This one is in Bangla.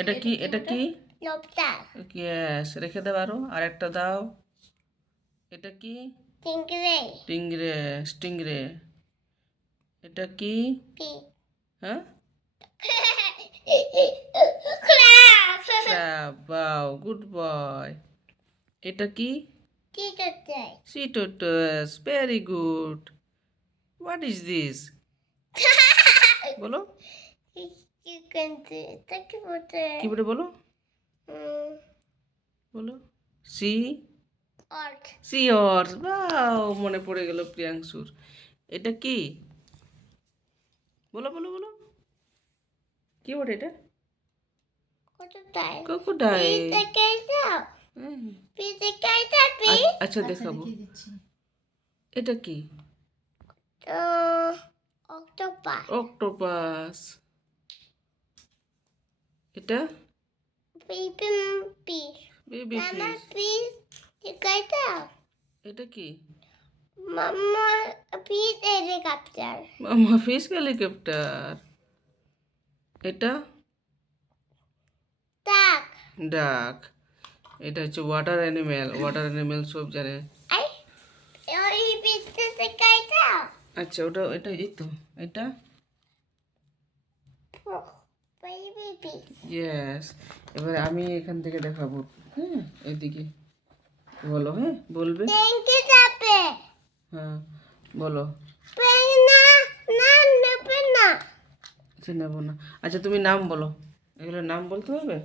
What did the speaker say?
এটা কি lobster. ইয়েস, রেখে দাও আরো আরেকটা দাও। এটা কি Stingray. স্টিংরে। এটা কি Pig. হ্যাঁ Crab. Crab, wow good boy. এটা কি Teacher. See tortoise, very good. What is this বলো, You can do it. Thank you for কি বলে বলো বলো সি art. সিওর্স, বাও মনে পড়ে গেল প্রিয়াংশুর। এটা কি বলো বলো বলো, কি বলে এটা? Crocodile. ক্রোকোডাইল। Pizza cake. আচ্ছা দেখাবো। এটা কি Octopus. অক্টোপাস। এটা Baby fish. Baby Mama fish. fish. You guys out. এটা কি Mama fish helicopter. মামা ফিশ হেলিকপ্টার। এটা Duck. ডাক। এটা হচ্ছে ওয়াটার অ্যানিমেল সব জানে। You pizza the guys out. আচ্ছা ওটা এটা এই তো এটা Baby fish. ইয়েস। এবারে আমি এখান থেকে দেখাবো, হ্যাঁ এদিকে বলো, হ্যাঁ বলবে, Thank you, Tappe. হ্যাঁ বলো। Pena. আচ্ছা নেবো না। আচ্ছা তুমি নাম বলো, এগুলোর নাম বলতে পারবে?